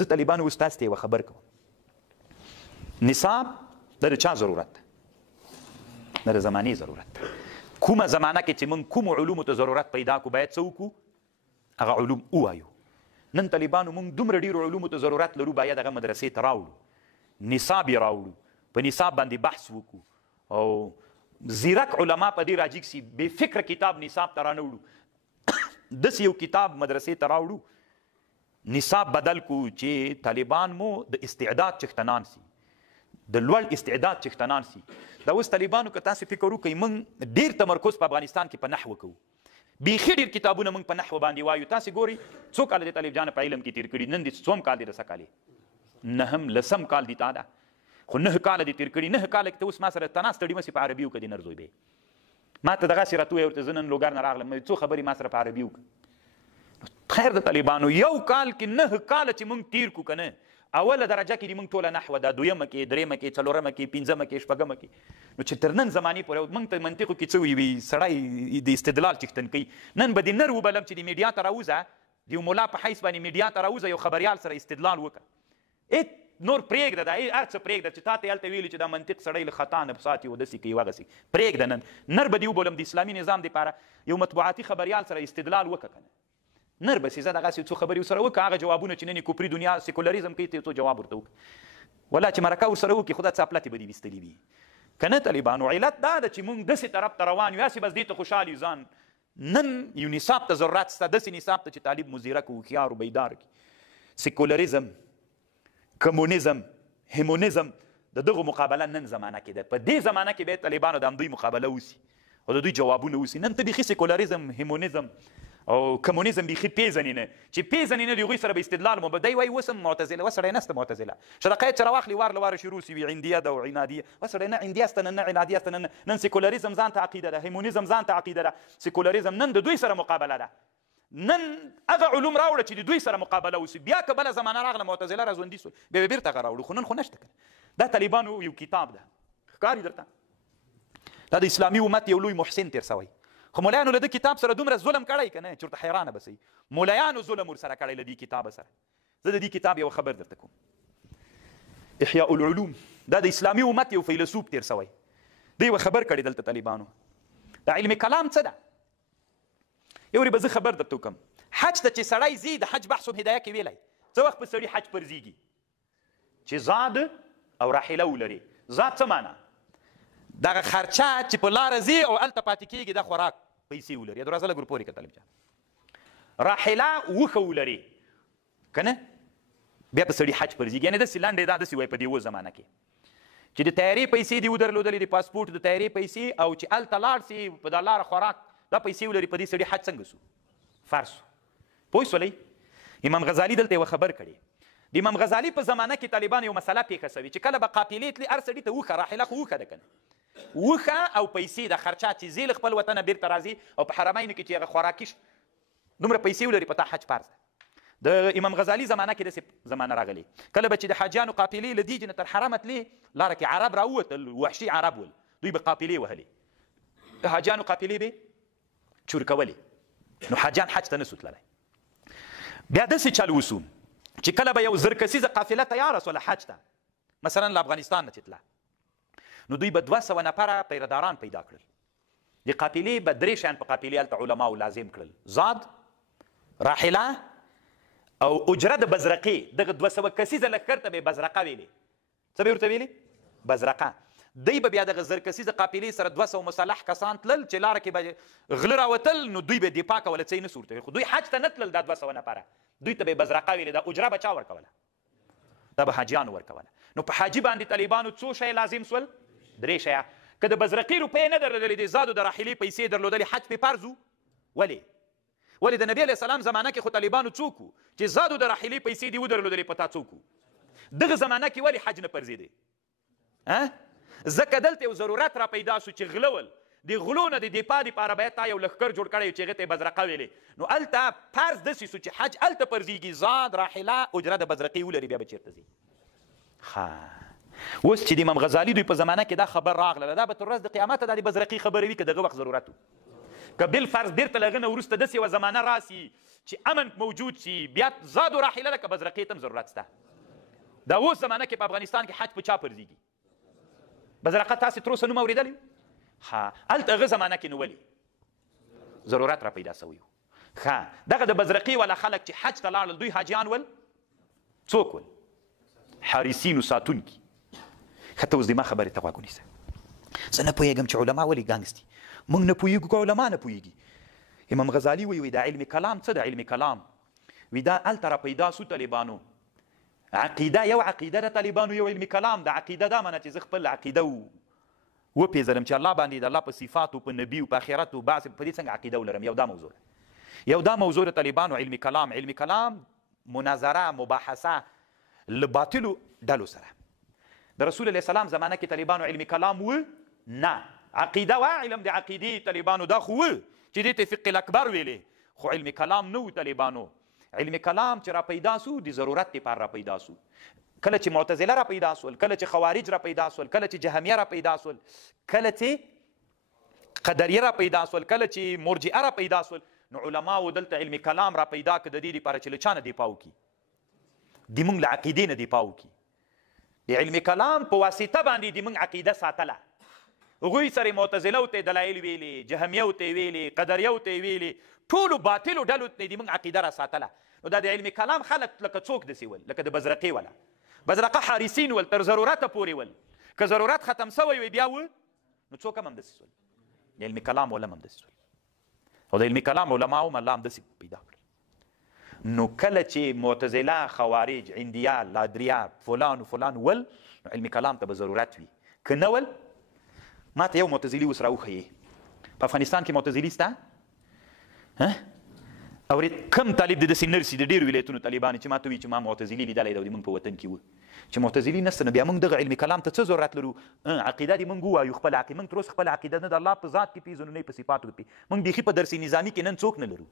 زه طالبانو اوس تاسو ته یوه خبر کوم نصاب د چا ضرورت ده د زمانې ضرورت ده کومه زمانه کې چې موږ کومو علومو ته ضرورت پیدا کړو باید څه وکړو هغه علوم ووایو نن طالبانو موږ دومره ډېرو علومو ته ضرورت لرو باید هغه مدرسې ته راوړو نصاب یې راوړو په نصاب باندې بحث وکړو او زیرک علما په دې راجیږ سي بې فکره کتاب نصاب ته رانه داسې یو کتاب مدرسې ته راوړو نصاب بدل کو چې طالبان مو د استعداد چښتنان سي د لوړ استعداد چښتنان سي دا اوس طالبانو که تاسو فکر وکړئ موږ ډېر تمرکز په افغانستان کې په نحو کوو بیخي ډېر کتابونه موږ په نحو باندې وایو تاسو ګورئ څو کاله د طالب جان په علم کې تېر کړي نن دې څوم کال دی د څه کال نهم لسم کال دی تا ده خو 9 کاله دې تېر کړي 9 کاله کې ته اوس ما سره ته ناست ډي مسې په عربي وکړه دې نر زوی به ما ته دغسې راته ووایه ورته زه نن لوګر نه راغلم څو خبرې ما سره په عربي وکړه خیر د طالبانو یو کال کې 9 کاله چې موږ تېر کړو که نه اوله درجه کې دې موږ ټوله نحوه ده دویمه کې درېیمه کې څلورمه کې پنځمه کې شپږمه کې نو چې تر نن زمانې پورې موږ ته منطقو کې څه وي سړی د استدلال چښتن کوي نن به دې نر وبلم چې د میډیا ته راوځه د یو ملا په حیث باندې میډیا ته راوځه یو خبریال سره استدلال وکړه نور پرېږده دا هر څه پرېږده چې تا ته هلته ویلي چې دا منطق سړی له خطا نه ساتي او داسې کوي وغسې پرېږده نن به دې وبولم د اسلامي نظام دپاره یو مطبوعاتي خبریال سره استدلال وکړه که نه نر بسې زه دغسې څو خبرې ورسره وکړه هغه جوابونه چې نن یې کفري دنیا سیکولریزم کوي ته یو څو جواب ورته وکړه ولا چې مرکه ورسره وکړي خو دا څاپلتې به دې ویستلي وي که نه طالبانو علت دا ده چې موږ داسې طرف ته روان یو هسې بس دې ته خوشحال یو ځان نن یو نصاب ته ضرورت شته داسې نصاب ته چې طالب مو ځیرک و هوښیار و بیدار کړي سیکولریزم کمونیزم هیمونیزم د دغو مقابله نن زمانه کې ده په دې زمانه کې باید طالبانو د همدوی مقابله وسي او د دوی جوابونه وسي نن ته بیخي سیکولریزم هیمونیزم او کمونیزم بیخي پیژنې نه چې پیژنې نه د هغوی سره به استدلال مو به دی وایي اوس هم معتزله وسړی نسته معتزله شرقیت چې راواخلي وار له واره شروع سي وي عنده ده او عنادیه وسړی نه عندیه سته نه عنادیه سته نن سیکولریزم ځان ته عقیده ده هیمونیزم ځان ته عقیده ده سیکولریزم نن د دوی سره مقابله ده نن هغه علوم راوړه چې د دوی سره مقابله وسي بیا که بله زمانه راغله معتزله راژوندي سول بیا به بیرته هغه راوړو خو نن خو نشته که دا طالبانو یو کتاب ده ښکاري درته دا د اسلامي امت یو لوی محسن تېر سوی خو مولایانو له ده کتاب سره دومره ظلم کړی که نه چې ورته حیرانه به سئ مولایانو ظلم ورسره کړی له دې کتابه سره زه د دې کتاب یو خبر درته کوم احیاء العلوم دا د اسلامي امت یو فیلسوف تېر سوی دی یوه خبر کړی دلته طالبانو د علم کلام څه ده یو ورې به زه خبر درته وکړم حج ته چې سړی ځي د حج بحث هم هدایه کې ویلی څه وخت په سړي حج پرځېږي چې زاد او راحله ولري زاد څه معنا دغه خرچه چې په لاره ځي او هلته پاتې کېږي دا خوراک پیسې ولري درازه لږ ورپورې که طالب جان راحله وښه ولري که نه بیا په سړي حج پرځېږي یعنې داسې لنډې دا داسې وایي په دې اوس زمانه کې چې د تیارې پیسې دې ودرلودلې د پاسپورټ د تیارې پیسې او چې هلته لاړ سي په دا لاره خوراک دا پیسې ولري په دې سړي حج څنګه سو فرض سو پوه شولئ امام غزالي دلته یوه خبر کړې د امام غزالي په زمانه کې طالبان یو مسله پیښه سوي چې کله به قافلې تلي هر سړي ته وښه راحله خو وښه ده که نه وښه او پیسې د خرچه چې ځي له خپل وطنه بیرته راځي او په حرمینو کې چې هغه خوراکي دومره پیسې ولري په تا حج فرض ده د امام غزالي زمانه کې داسې زمانه راغلې کله به چې د حاجیانو قافلې له دیجې نه تر حرمه تلې لاره کې عرب راووتل وحشي عرب ول دوی به قافلې وهلې د حاجیانو قافلې به چور کولې نو حاجیان حج ته نسو تللی بیا داسې چل وسو چې کله به یو زر کسیزه قافله تیاره سوله حج ته مثلا له افغانستان نه چې تله نو دوی به 200 نفره پیرداران پیدا کړل د قافلې به 3 شیان په قافلې هلته علماو لازم کړل زاد راحله او اجره د بزرقې دغه 200 کسیزه لښکر ته به بزرقه ویلې څه به ورته ویلې بزرقه دوی به بیا دغه زر کسیزه قافلې سره 200 مسلح کسان تلل چې لاره کې به غله راوتل نو دوی به دفاع کوله څه یې نه سورته خو دوی حج ته نه تلل دا 200 نفره دوی ته به بزرقه ویلې دا اجره به چا ورکوله دا به حاجیانو ورکوله نو په حاجي باندې طالبانو څو شی لازم سول 3 شیه که د بزرقي روپۍ نه درلودلې د زادو د راحلې پیسې درلودلې حج پې فرض و ولې د نبي علیه السلام زمانه کې خو طالبانو څوک وو چې زادو د راحلې پیسې دې ودرلودلې په تا څوک وو دغه زمانه کې ولې حج نه پرځېدی ځکه دلته یو ضرورت را پیدا شو چې غله ول د غلو نه د دفاع دپاره باید تا یو لښکر جوړ کړی چې هغې ته یې بزرقه ویلې نو هلته فرض داسې سو چې حج هلته پرځېږي زاد راحله اجره د بزرقې ولري بیا به چېرته ځي اوس چې د امام غزالي دوی په زمانه کې دا خبر راغله دا به تر ورځ د قیامته دا د بزرقي خبره وي که دغه وخت ضرورت و که بالفرض بیرته له هغه نه وروسته داسې یوه زمانه راسي چې امن موجود شي بیا زاد و راحله ده که بزرقې ته هم ضرورت شته دا اوس زمانه کې په افغانستان کې حج په چا پرځېږي بزرقه تاسې تر اوسه نوم اورېدلی ها هلته هغه زمانه کې نو ولې ضرورت را پیدا سوی و ښه دغه د بزرقې والا خلک چې حج ته لاړل دوی حاجیان ول څوک ول حارسین و ساتونکي ښه ته اوس د ما خبرې ته غوږ ونیسه زه نه پوهېږم چې علما ولې ګنګس دي موږ نه پوهېږو که علما نه پوهېږي امام غزالي وایي دا علم کلام څه د علم کلام وي دا هلته را پیدا سو طالبانو عقیده یو عقیده د طالبانو یو علم کلام د عقیده دا منه چې زه خپل عقیده وپېژنم چې الله باندې د الله په صفاتو په نبي په آخرت بعضې په دې څنګه عقیده ولرم یو دا موضوع ده یو دا موضوع د طالبانو علم کلام مناظره مباحثه له باطلو ډلو سره د رسول الله سلام زمانه کې طالبانو علم کلام و نه عقیده و علم د عقیدې طالبانو دا خو و چې دې ته فقه الاکبر ویلې خو علم کلام نه و طالبانو علم کلام چې را پیدا سو د ضرورت دپاره را پیدا سو کله چې معتزله را پیدا سول کله چې خوارج را پیدا سول کله چې جهمیه را پیدا سول کله چې قدریه را پیدا سول کله چې مرجئه را پیدا سول نو علماو دلته علم کلام را پیدا که د دې دپاره چې له چا نه دفاع وکړي د موږ له عقیدې نه دفاع وکړي د علم کلام په واسطه باندې د موږ عقیده ساتله هغوی سره معتزله ورته دلایل ویلې جهمیه ورته ویلې قدریه ورته ویلې ټولو باطلو ډلو ته د موږ عقیده را ساتله نو دا د علم کلام خلک لکه څوک داسې ول لکه د بزرقې ولا بزرقه حارسین ول تر ضرورته پورې ول که ضرورت ختم سوی وي بیا و نو څوک هم همداسې سول د علم کلام علم همداسې سول او د علم کلام علماو هم الله همداسې پیدا کړل نو کله چې معتزله خوارج عندیه لادریه فلان و فلان ول نو علم کلام ته به ضرورت وي که نه ول ما ته یو معتزلي اوس راوښیې په افغانستان کې معتزلي سته اورېد کم طالب د داسې نرسي د ډېرو ولایتونو طالبانو چې ما ته وایي چې ما معتزلي لیدلی ده او د موږ په وطن کې و چې معتزلي نسته نو بیا موږ دغه علم کلام ته څه ضرورت لرو عقیده دې موږ ووایو خپل عقیده موږ تر اوسه خپل عقیده نه د الله په ذات کې پېژنو نه په صفاتو کې موږ بیخي په درسي نظامي کې نن څوک نه لرو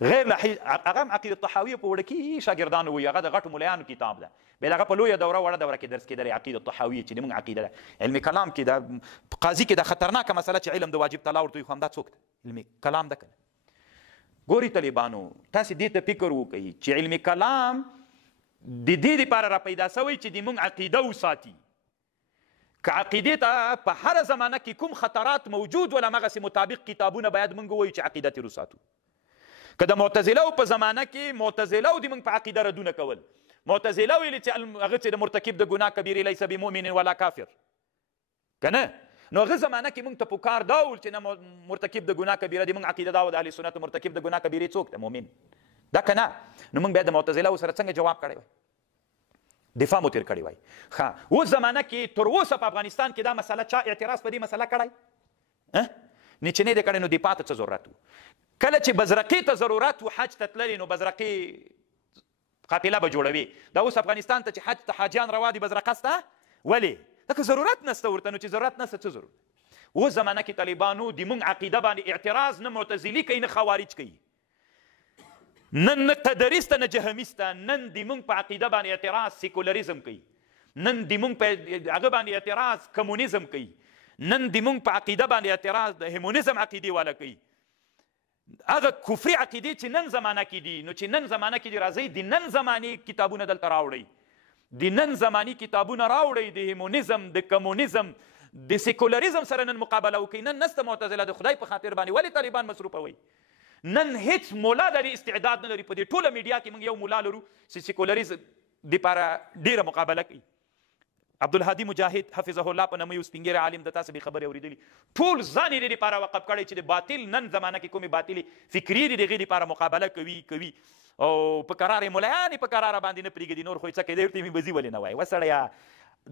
غیر هغه هم عقیده طحاویه په وړکي شاګردانو وایي هغه د غټو ملایانو کتاب ده بیا د هغه په لویه دوره وړه دوره کې درس کېدلی عقیده طحاویه چې موږ عقیده ده علم کلام کې د قاضي کې د خطرناکه مسله چې علم د واجب طلا ورته وي خو همدا څوک ده علم کلام ده که ګوري طالبانو تاسې دې ته فکر وکړئ چې علم کلام د دې دپاره را پیدا سوی چې د موږ عقیده وساتي که عقیدې ته په هره زمانه کې کوم خطرات موجود ول همغسې مطابق کتابونه باید موږ ووایو چې عقیده ترې وساتو که د معتزلهو په زمانه کې معتزلهو د موږ په عقیده ردونه کول معتزله ویلي چې هغه چې د مرتکب د ګناه کبیرې لیس بمؤمن ولا کافر که نه نو هغه زمانه کې موږ ته پکار دا وول چې نه مرتکب د ګناه کبیره د موږ عقیده دا و د اهل سنت مرتکب د ګناه کبیرې څوک ده مؤمن دا که نه نو موږ بیا د معتزلهو سره څنګه جواب کړی وای دفاع مو تېر کړی وای ښه اوس زمانه کې تر اوسه په افغانستان کې دا مسله چا اعتراض په دې مسله کړی نه چې نه دی کړی نو دفاع ته څه ضرورت و کله چې بزرقې ته ضرورت و حج ته تللې نو بزرقې قافله به جوړوي دا اوس افغانستان ته چې حج ته حاجیان روا دي بزرقه سته ولې ځکه ضرورت نسته ورته نو چې ضرورت نسته څه ضرورت اوس زمانه کې طالبانو د موږ عقیده باندې اعتراض نه معتزلي کوي نه خوارج کوي نن نه قدریسته نه جهمیسته نن د موږ په عقیده باندې اعتراض سیکولریزم کوي نن د موږ په هغه باندې اعتراض کمونیزم کوي نن د موږ په عقیده باندې اعتراض د هیمونیزم عقیدې والا کوي هغه کفري عقیدې چې نن زمانه کې دي نو چې نن زمانه کې دي راځئ د نن زمانې کتابونه دلته راوړئ د نن زماني کتابونه راوړئ د هیمونیزم د کمونیزم د سیکولریزم سره نن مقابله وکړئ نن نسته معتزله د خدای په خاطر باندې ولې طالبان مصروفوئ نن هیڅ مولا د دې استعداد نه لري په دې ټوله میډیا کې موږ یو مولا لرو چې سیکولریزم دپاره ډېره مقابله کوي عبدالهادي مجاهد حفظه الله په نامه یو سپین ږیری عالم د تاسو به خبرې اورېدلي ټول ځان یې دې دپاره وقف کړی چې د باطل نن زمانه کې کومې باطلې فکري دي د هغې دپاره مقابله کوي او په قرار ملایانې په قراره باندې نه پرېږدي نور خو یې څه کوي دی ورته مې بزي ولې نه وایي وسړیه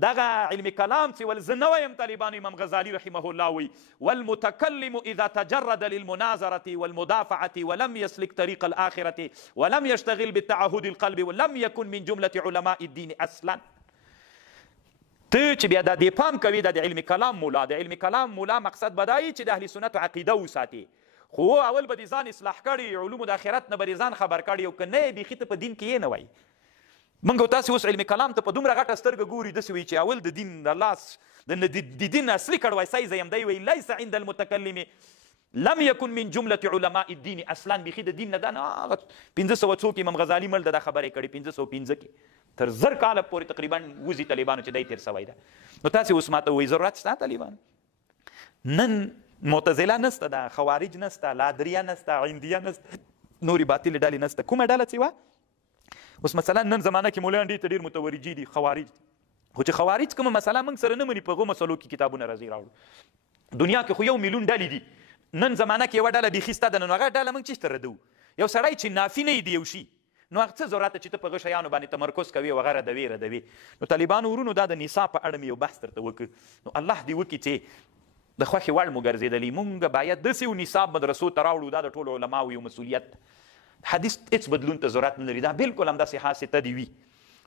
دغه علم کلام چې ول زه نه وایم طالبانو امام غزالي رحمه الله وی والمتکلم اذا تجرد للمناظرة والمدافعة ولم يسلك طريق الآخرة ولم يشتغل بالتعهد القلب ولم يكن من جملة علماء الدين اصلا ته چې بیا دا دفام کوي دا د علم کلام مولا د علم کلام مولا مقصد بدایي چې د اهل سنت عقیده وساتي خو اول به د ځان اصلاح کړي علومو د آخرت نه به ځان خبر کړي او که نه بیخي ته په دین کې یې نه وایي موږ تاسې اوس علم کلام ته په دومره غټه سترګه ګوري داسې وایي چې اول د دین د دین اصلي کړوای سایزه یم دی وایي لیس عند المتکلم لم یکن من جملة علماء الدین، اصلا بیخي د دین نه دا نه هغه 1500 امام غزالي مل دا خبرې کړې 1515 کې تر 1000 کاله پورې تقریبا وزي طالبانو چې دی تیر سوی ده. نو تاسې اوس ماته وایي ضرورت شته طالبان؟ نن معتزله نسته، دا خوارج نسته، لادریه نسته، عندیه نسته، نورې باطلې ډلې نسته. کومه ډله چې وه اوس مثلا نن زمانه کې مولایان ډېر متورجي دي، خوارج دي. خو چې خوارج کومه مسله موږ سره نه مني په هغو مسلو کې کتابونه راځي راوړو. دنیا کې خو 1 میلیون ډلې دي. نن زمانه کې یوه ډله بیخي سته ده، نو هغه ډله موږ چېرته ردوو؟ یو سړی چې نافي نه وي د یو شي، نو هغه څه ضرورت چې ته په هغه شیانو باندې تمرکز کوې او هغه ردوې. نو طالبانو ورونو دا د نصاب په اړه مې یو بحث درته وکړ. نو الله دې وکړي چې د خوښې وړ مو ګرځېدلي، مونږ باید داسې یو نصاب مدرسو ته راوړو، دا د ټولو علماو یو مسؤلیت. حدیث هېڅ بدلون ته ضرورت نه لري، دا بلکل همداسې حاسته دي وي.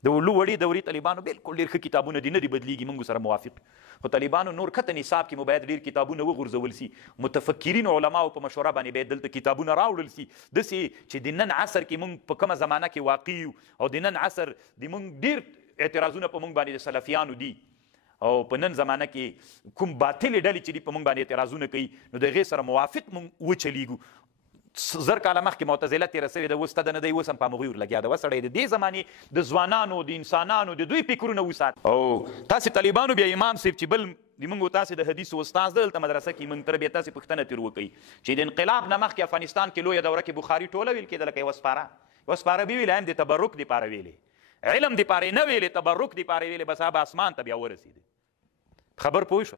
د ولو وړې دورې طالبانو بلکل ډېر ښه کتابونه دي، نه دي بدلېږي، موږ سره موافق. خو طالبانو نور کته نصاب کې مو باید ډېر کتابونه وغورځول سي، متفکرینو علماو په مشوره باندې باید دلته کتابونه راوړل سي، داسې چې د نن عصر کې موږ په کومه زمانه کې واقع یو، او د نن عصر د موږ ډېر اعتراضونه په موږ باندې د سلفیانو دي، او په نن زمانه کې کوم باطلې ډلې چې دي په موږ باندې اعتراضونه کوي، نو د هغې سره موافق موږ وچلیږو. 1000 کاله مخکې معتزله تېره سوې ده، اوس ته د نه دی، اوس هم په همغوی ورلګیا ده. وسړی د دې زمانې د ځوانانو د انسانانو د دوی فکرونه وسات. او تاسې طالبانو بیا امام صاحب چې بل د موږ تاسې د حدیثو استاد دلته مدرسه کې موږ تر بیا تاسې پوښتنه ترې وکړئ چې د انقلاب نه مخکې افغانستان کې لویه دوره کې بخاري ټوله ویل کېده، لکه یوه سپاره به ویلې، هم د تبرک دپاره ویلې، علم دپاره یې نه ویلې، تبرک دپاره یې ویلې، بس هغه اسمان ته بیا ورسېده. خبر پوه شو؟